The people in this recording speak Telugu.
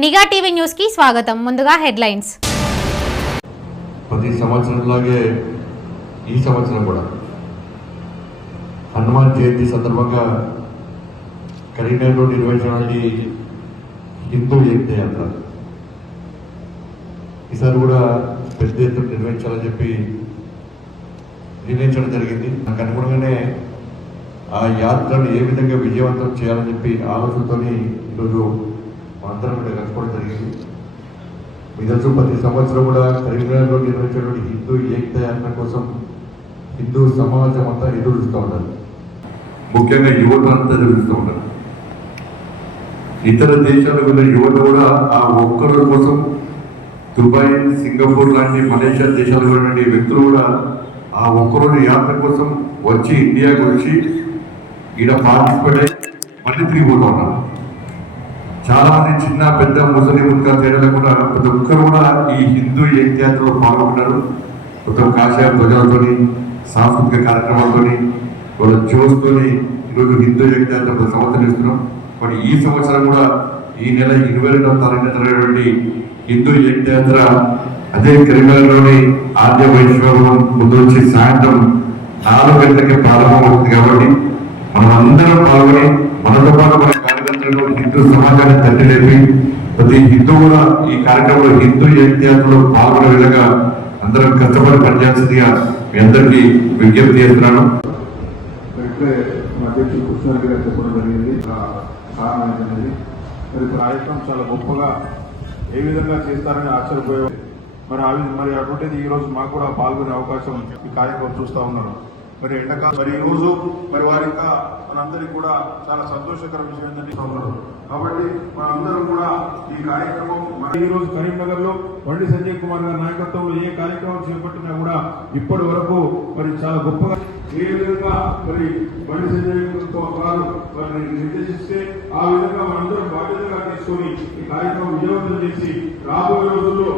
నిఘా టీవీ న్యూస్ కి స్వాగతం. ముందుగా హెడ్లైన్స్. ప్రతి సంవత్సరంలాగే ఈ సంవత్సరం కూడా హనుమాన్ జయంతి సందర్భంగా కరీంనగర్లో నిర్వహించడానికి హిందూ ఏకతా యాత్ర ఈసారి కూడా పెద్ద ఎత్తున నిర్వహించాలని చెప్పి నిర్ణయించడం జరిగింది. నాకు అనుగుణంగానే ఆ యాత్రను ఏ విధంగా విజయవంతం చేయాలని చెప్పి ఆలోచనతో ఈరోజు అందరం కూడా కలుసుకోవడం జరిగింది. మీ తెలుసు ప్రతి సంవత్సరం కూడా కరీంనగర్లో నిర్వహించేటువంటి హిందూ ఏకతా యాత్ర కోసం హిందూ సమాజం అంతా ఎదురు చూస్తూ ఉంటారు. ముఖ్యంగా యువత అంతా ఎదురు చూస్తూ ఉంటారు. ఇతర దేశాలకు వెళ్ళిన యువత కూడా ఆ ఒక్కరోజు కోసం దుబాయ్, సింగపూర్ లాంటి మలేషియా దేశాలకు వెళ్ళిన వ్యక్తులు కూడా ఆ ఒక్కరోజు యాత్ర కోసం వచ్చి ఇండియాకు వచ్చి ఈడ పార్టిసిపేట్ అయ్యి మళ్ళీ తిరిగిపోతూ ఉన్నారు. చాలా మంది చిన్న పెద్ద ముసలి ముద్ద తేడా లేకుండా ప్రతి ఒక్కరు కూడా ఈ హిందూ ఏకయాత్రలో పాల్గొంటున్నారు. మొత్తం కాషాయ ధ్వజాలతోని, సాంస్కృతిక కార్యక్రమాలతోని, వాళ్ళ జోస్తోని ఈరోజు హిందూ ఏకయాత్ర ప్రతి సంవత్సరం ఇస్తున్నాం. మరి ఈ సంవత్సరం కూడా ఈ నెల 22వ తారీఖున జరిగినటువంటి హిందూ ఏకయాత్ర అదే కరీంనగర్లోని ఆద్య వైశ్వరం ముందు వచ్చి సాయంత్రం 4 గంటలకి ప్రారంభమవుతుంది. కాబట్టి మనం అందరం పాల్గొని మనతో పాటు మన కార్యకర్తలు హిందూ సమాజాన్ని తల్లి లేపి ప్రతి హిందూ కూడా ఈ కార్యక్రమంలో హిందూ ఏకయాత్రలో పాల్గొనే విధంగా అందరం కష్టపడి పనిచేస్తుందిగా మీ అందరికీ విజ్ఞప్తి చేస్తున్నాను. అధ్యక్షుడు కృష్ణారెడ్డి గారు చెప్పడం జరిగింది. కారణం ఏంటనేది మరి కార్యక్రమం చాలా గొప్పగా ఏ విధంగా చేస్తారని ఆశ్చర్యపోయారు. మరి అటువంటిది ఈ రోజు మాకు కూడా పాల్గొనే అవకాశం ఈ కార్యక్రమం చూస్తూ ఉన్నారు. మరి ఎండకాలం మరి ఈ రోజు మరి వారి యొక్క మనందరికీ కూడా చాలా సంతోషకర విషయం ఏంటంటే ఉన్నారు. కాబట్టి మనందరం కూడా ఈ కార్యక్రమం మరి ఈ రోజు కరీంనగర్ లో బండి సంజయ్ కుమార్ గారి నాయకత్వంలో ఏ కార్యక్రమం చేపట్టినా కూడా ఇప్పటి వరకు మరి చాలా గొప్పగా ఏ విధంగా మరి బండి సంజయ్ గారు మరి నిర్దేశిస్తే ఆ విధంగా మనందరం బాధ్యతగా తీసుకొని ఈ కార్యక్రమం విజయవంతం చేసి రాబోయే రోజుల్లో